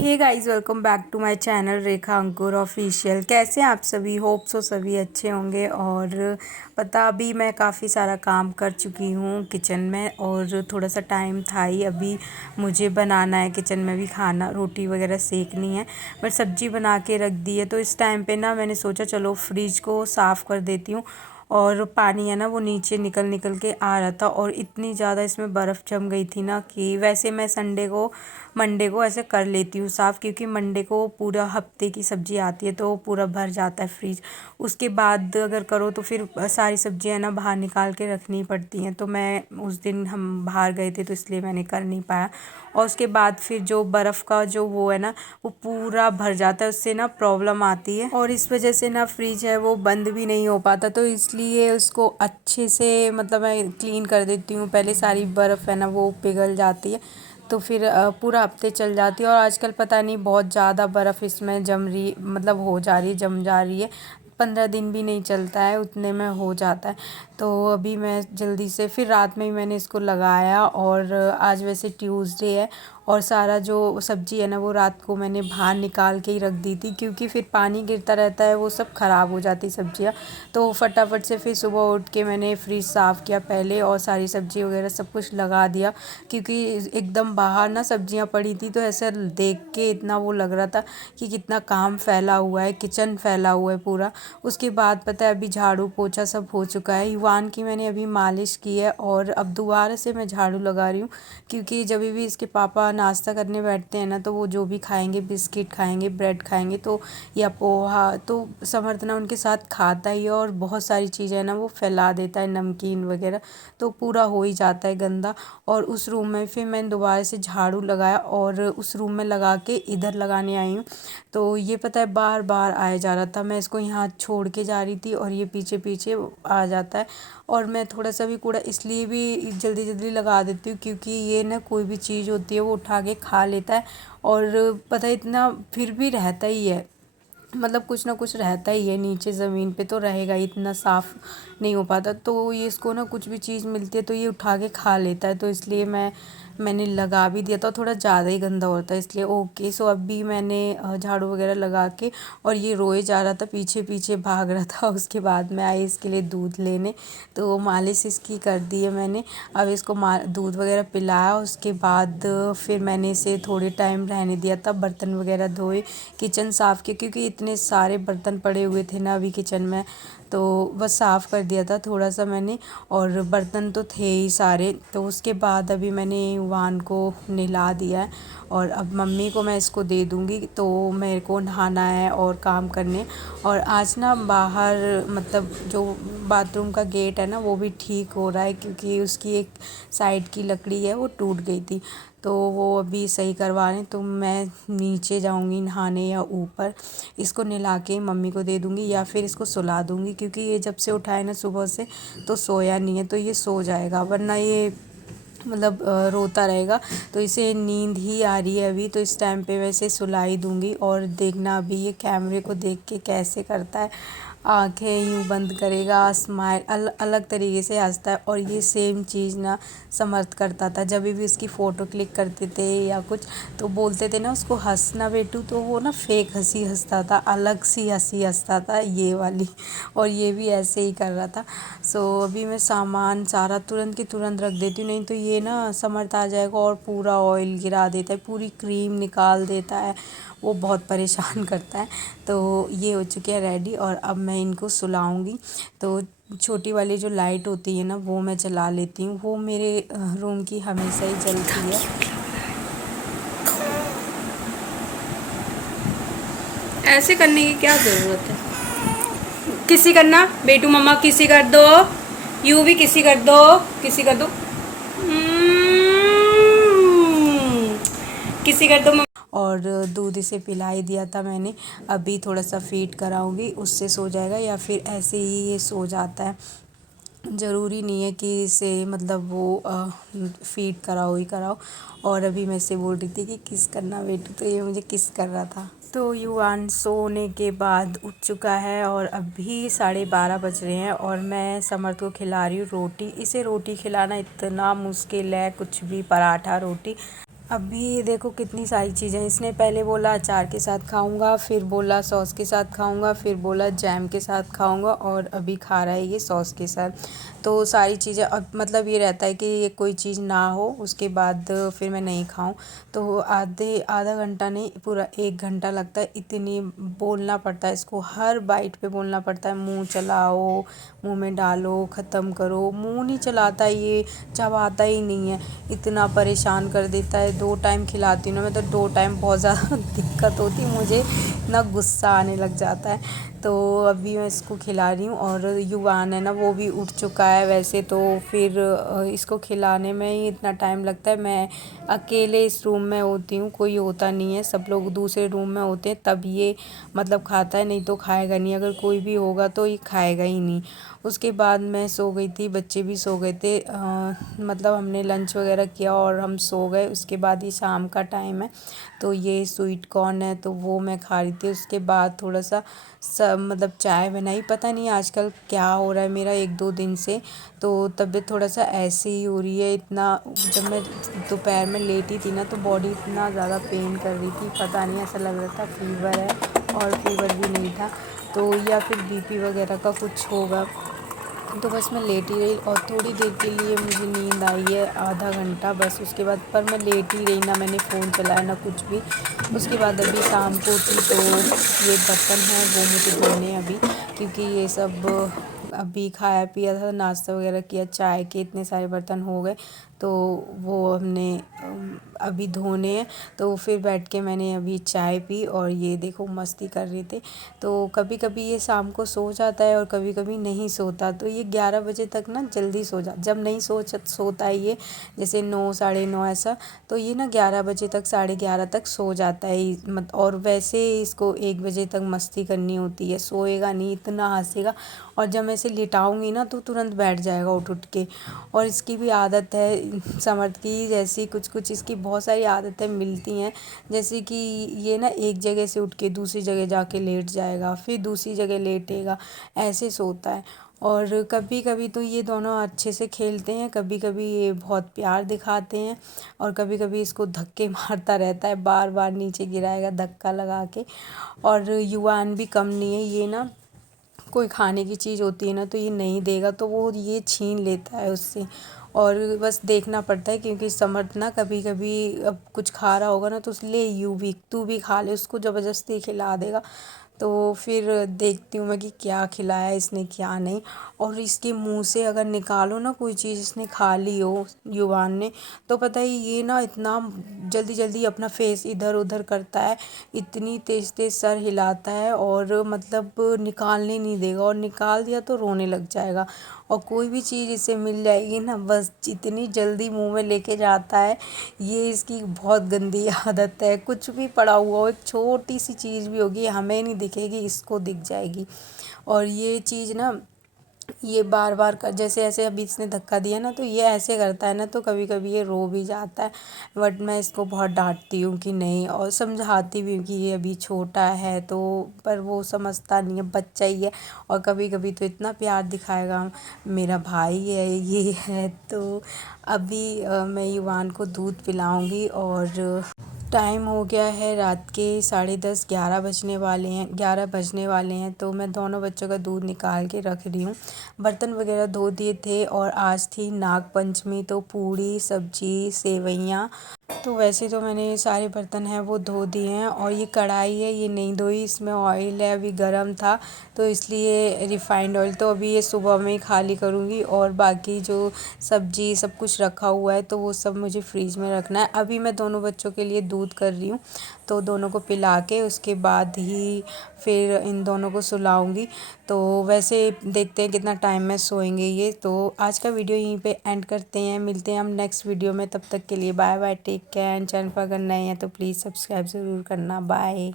Hey guys, welcome back to my channel Rekha Ankur official. कैसे हैं आप सभी? होप सो सभी अच्छे होंगे। और पता अभी मैं काफ़ी सारा काम कर चुकी हूँ किचन में, और थोड़ा सा टाइम था ही अभी मुझे बनाना है किचन में भी खाना, रोटी वगैरह सेकनी है। बट सब्जी बना के रख दी है, तो इस टाइम पे ना मैंने सोचा चलो फ्रिज को साफ़ कर देती हूँ। और पानी है ना वो नीचे निकल निकल के आ रहा था, और इतनी ज़्यादा इसमें बर्फ़ जम गई थी ना कि वैसे मैं मंडे को ऐसे कर लेती हूँ साफ़, क्योंकि मंडे को पूरा हफ्ते की सब्ज़ी आती है तो पूरा भर जाता है फ्रिज। उसके बाद अगर करो तो फिर सारी सब्जियाँ ना बाहर निकाल के रखनी पड़ती हैं। तो मैं उस दिन हम बाहर गए थे तो इसलिए मैंने कर नहीं पाया। और उसके बाद फिर जो बर्फ़ का जो वो है ना वो पूरा भर जाता है, उससे ना प्रॉब्लम आती है, और इस वजह से ना फ्रिज है वो बंद भी नहीं हो पाता। तो इसलिए उसको अच्छे से मतलब मैं क्लीन कर देती हूँ पहले, सारी बर्फ़ है ना वो पिघल जाती है, तो फिर पूरा हफ्ते चल जाती है। और आजकल पता नहीं बहुत ज़्यादा बर्फ़ इसमें जम रही, मतलब हो जा रही है, जम जा रही है। 15 दिन भी नहीं चलता है उतने में हो जाता है। तो अभी मैं जल्दी से फिर रात में ही मैंने इसको लगाया। और आज वैसे ट्यूसडे है, और सारा जो सब्ज़ी है ना वो रात को मैंने बाहर निकाल के ही रख दी थी, क्योंकि फिर पानी गिरता रहता है, वो सब ख़राब हो जाती सब्ज़ियाँ। तो फटाफट से फिर सुबह उठ के मैंने फ्रिज साफ़ किया पहले, और सारी सब्ज़ी वगैरह सब कुछ लगा दिया, क्योंकि एकदम बाहर ना सब्जियां पड़ी थी तो ऐसा देख के इतना वो लग रहा था कि कितना काम फैला हुआ है, किचन फैला हुआ है पूरा। उसके बाद पता है अभी झाड़ू पोछा सब हो चुका है। युवान की मैंने अभी मालिश की है, और अब दोबारा से मैं झाड़ू लगा रही हूँ, क्योंकि जब भी इसके पापा नाश्ता करने बैठते हैं ना तो वो जो भी खाएंगे, बिस्किट खाएंगे, ब्रेड खाएंगे, तो या पोहा, तो समर्थ ना उनके साथ खाता ही है, और बहुत सारी चीज़ें ना वो फैला देता है, नमकीन वगैरह, तो पूरा हो ही जाता है गंदा। और उस रूम में फिर मैंने दोबारा से झाड़ू लगाया, और उस रूम में लगा के इधर लगाने आई हूँ। तो ये पता है बार बार आया जा रहा था, मैं इसको यहाँ छोड़ के जा रही थी और ये पीछे पीछे आ जाता है। और मैं थोड़ा सा भी कूड़ा इसलिए भी जल्दी जल्दी लगा देती हूँ, क्योंकि ये ना कोई भी चीज़ होती है वो उठा के खा लेता है। और पता है इतना फिर भी रहता ही है, मतलब कुछ ना कुछ रहता ही है नीचे ज़मीन पे, तो रहेगा ही, इतना साफ़ नहीं हो पाता। तो ये इसको ना कुछ भी चीज़ मिलती है तो ये उठा के खा लेता है, तो इसलिए मैंने लगा भी दिया था, थोड़ा ज़्यादा ही गंदा होता है इसलिए। ओके, सो अभी मैंने झाड़ू वगैरह लगा के, और ये रोए जा रहा था, पीछे पीछे भाग रहा था। उसके बाद मैं आई इसके लिए दूध लेने, तो मालिश इसकी कर दी है मैंने। अब इसको दूध वगैरह पिलाया, उसके बाद फिर मैंने इसे थोड़े टाइम रहने दिया था, बर्तन वगैरह धोए, किचन साफ़ किया, क्योंकि इतने सारे बर्तन पड़े हुए थे ना अभी किचन में, तो बस साफ़ कर दिया था थोड़ा सा मैंने, और बर्तन तो थे ही सारे। तो उसके बाद अभी मैंने वान को नहला दिया है, और अब मम्मी को मैं इसको दे दूँगी, तो मेरे को नहाना है और काम करने। और आज ना बाहर मतलब जो बाथरूम का गेट है ना वो भी ठीक हो रहा है, क्योंकि उसकी एक साइड की लकड़ी है वो टूट गई थी, तो वो अभी सही करवा रहे हैं। तो मैं नीचे जाऊंगी नहाने, या ऊपर इसको नहला के मम्मी को दे दूंगी, या फिर इसको सुला दूंगी, क्योंकि ये जब से उठाए ना सुबह से तो सोया नहीं है, तो ये सो जाएगा, वरना ये मतलब रोता रहेगा। तो इसे नींद ही आ रही है अभी, तो इस टाइम पे वैसे सुलाई दूंगी। और देखना अभी ये कैमरे को देख के कैसे करता है, आंखें यूँ बंद करेगा, स्माइल अलग तरीके से हंसता है। और ये सेम चीज़ ना समर्थ करता था, जब भी इसकी फ़ोटो क्लिक करते थे या कुछ, तो बोलते थे ना उसको हंसना बेटू, तो वो ना फेक हंसी हंसता था, अलग सी हंसी हंसता था ये वाली। और ये भी ऐसे ही कर रहा था। सो अभी मैं सामान सारा तुरंत की तुरंत रख देती हूँ, नहीं तो ये ना समर्थ आ जाएगा और पूरा ऑयल गिरा देता है, पूरी क्रीम निकाल देता है, वो बहुत परेशान करता है। तो ये हो चुके हैं रेडी, और अब मैं इनको सुलाऊंगी। तो छोटी वाली जो लाइट होती है ना वो मैं जला लेती हूँ, वो मेरे रूम की हमेशा ही जलती है। ऐसे करने की क्या ज़रूरत है? किसी करना बेटू, मम्मा किसी कर दो, यू भी किसी कर दो, किसी कर दो, किसी कर दो। और दूध इसे पिला ही दिया था मैंने, अभी थोड़ा सा फीड कराऊंगी, उससे सो जाएगा, या फिर ऐसे ही ये सो जाता है। ज़रूरी नहीं है कि इसे मतलब वो फीड कराओ ही कराओ। और अभी मैं इसे बोल रही थी कि किस करना बेटू, तो ये मुझे किस कर रहा था। तो युवान सोने के बाद उठ चुका है, और अभी 12:30 बज रहे हैं, और मैं समर्थ को खिला रही हूँ रोटी। इसे रोटी खिलाना इतना मुश्किल है, कुछ भी, पराठा रोटी। अभी देखो कितनी सारी चीज़ें, इसने पहले बोला अचार के साथ खाऊंगा, फिर बोला सॉस के साथ खाऊंगा, फिर बोला जैम के साथ खाऊंगा, और अभी खा रहा है ये सॉस के साथ। तो सारी चीज़ें अब मतलब ये रहता है कि ये कोई चीज़ ना हो उसके बाद फिर मैं नहीं खाऊं। तो आधा घंटा नहीं, पूरा 1 घंटा लगता है। इतनी बोलना पड़ता है इसको, हर बाइट पे बोलना पड़ता है, मुंह चलाओ, मुंह में डालो, ख़त्म करो। मुंह नहीं चलाता ये, चबाता ही नहीं है, इतना परेशान कर देता है। 2 टाइम खिलाती हूँ ना मैं, तो 2 टाइम बहुत ज़्यादा दिक्कत होती है मुझे, इतना गुस्सा आने लग जाता है। तो अभी मैं इसको खिला रही हूँ, और युवान है ना वो भी उठ चुका है वैसे तो। फिर इसको खिलाने में ही इतना टाइम लगता है। मैं अकेले इस रूम में होती हूँ, कोई होता नहीं है, सब लोग दूसरे रूम में होते हैं, तब ये मतलब खाता है, नहीं तो खाएगा नहीं। अगर कोई भी होगा तो ये खाएगा ही नहीं। उसके बाद मैं सो गई थी, बच्चे भी सो गए थे, मतलब हमने लंच वगैरह किया और हम सो गए। उसके बाद ये शाम का टाइम है, तो ये स्वीट कॉर्न है तो वो मैं खा रही थी। उसके बाद थोड़ा सा सब मतलब चाय बनाई। पता नहीं आजकल क्या हो रहा है मेरा 1-2 दिन से, तो तबीयत थोड़ा सा ऐसे ही हो रही है। इतना जब मैं दोपहर में लेटी थी ना, तो बॉडी इतना ज़्यादा पेन कर रही थी, पता नहीं, ऐसा लग रहा था फीवर है, और फीवर भी नहीं था, तो या फिर बीपी वगैरह का कुछ होगा। तो बस मैं लेटी रही, और थोड़ी देर के लिए मुझे नींद आई है, आधा घंटा बस। उसके बाद पर मैं लेटी रही, ना मैंने फ़ोन चलाया ना कुछ भी। उसके बाद अभी शाम को उठी, तो ये बर्तन हैं वो मुझे धोने हैं अभी, क्योंकि ये सब अभी खाया पिया था, नाश्ता वगैरह किया, चाय के इतने सारे बर्तन हो गए, तो वो हमने अभी धोने हैं। तो फिर बैठ के मैंने अभी चाय पी, और ये देखो मस्ती कर रहे थे। तो कभी कभी ये शाम को सो जाता है और कभी कभी नहीं सोता, तो ये 11 बजे तक ना जल्दी सो जा, जब नहीं सोता है ये, जैसे 9 साढ़े 9 ऐसा, तो ये ना 11 बजे तक, 11:30 तक सो जाता है मत। और वैसे इसको 1 बजे तक मस्ती करनी होती है, सोएगा नहीं, इतना हंसेगा, और जब मैं इसे लिटाऊंगी ना तो तुरंत बैठ जाएगा उठ उठ के। और इसकी भी आदत है समर्थ की जैसी, कुछ कुछ इसकी बहुत सारी आदतें मिलती हैं, जैसे कि ये ना एक जगह से उठ के दूसरी जगह जाके लेट जाएगा, फिर दूसरी जगह लेटेगा, ऐसे सोता है। और कभी कभी तो ये दोनों अच्छे से खेलते हैं, कभी कभी ये बहुत प्यार दिखाते हैं, और कभी कभी इसको धक्के मारता रहता है, बार बार नीचे गिराएगा धक्का लगा के। और युवान भी कम नहीं है, ये ना कोई खाने की चीज़ होती है ना, तो ये नहीं देगा तो वो ये छीन लेता है उससे, और बस देखना पड़ता है, क्योंकि समर्थ ना कभी कभी अब कुछ खा रहा होगा ना, तो ले यू भी, तू भी खा ले, उसको ज़बरदस्ती खिला देगा। तो फिर देखती हूँ मैं कि क्या खिलाया इसने क्या नहीं। और इसके मुंह से अगर निकालो ना कोई चीज़ इसने खा ली हो युवान ने, तो पता ही ये ना इतना जल्दी जल्दी अपना फेस इधर उधर करता है, इतनी तेज़ तेज़ सर हिलाता है, और मतलब निकालने नहीं देगा, और निकाल दिया तो रोने लग जाएगा। और कोई भी चीज़ इसे मिल जाएगी ना, बस जितनी जल्दी मुंह में लेके जाता है। ये इसकी बहुत गंदी आदत है, कुछ भी पड़ा हुआ हो, एक छोटी सी चीज़ भी होगी हमें नहीं दिखेगी, इसको दिख जाएगी। और ये चीज़ ना, ये बार बार कर, जैसे ऐसे अभी इसने धक्का दिया ना, तो ये ऐसे करता है ना, तो कभी कभी ये रो भी जाता है। बट मैं इसको बहुत डांटती हूँ कि नहीं, और समझाती भी हूँ कि ये अभी छोटा है, तो पर वो समझता नहीं है, बच्चा ही है। और कभी कभी तो इतना प्यार दिखाएगा, मेरा भाई है ये है। तो अभी मैं युवान को दूध पिलाऊंगी, और टाइम हो गया है रात के 10:30, 11 बजने वाले हैं। तो मैं दोनों बच्चों का दूध निकाल के रख रही हूँ, बर्तन वगैरह धो दिए थे। और आज थी नाग पंचमी, तो पूड़ी सब्जी सेवइयाँ, तो वैसे तो मैंने सारे बर्तन हैं वो धो दिए हैं। और ये कढ़ाई है ये नहीं धोई, इसमें ऑयल है, अभी गर्म था तो इसलिए रिफाइंड ऑयल, तो अभी ये सुबह में ही खाली करूँगी। और बाकी जो सब्जी सब कुछ रखा हुआ है तो वो सब मुझे फ्रीज में रखना है। अभी मैं दोनों बच्चों के लिए दूध कर रही हूँ, तो दोनों को पिला के उसके बाद ही फिर इन दोनों को सुलाऊंगी। तो वैसे देखते हैं कितना टाइम में सोएंगे ये। तो आज का वीडियो यहीं पे एंड करते हैं, मिलते हैं हम नेक्स्ट वीडियो में, तब तक के लिए bye bye, take care. And channel पर अगर नए हैं तो प्लीज़ सब्सक्राइब ज़रूर करना। बाय।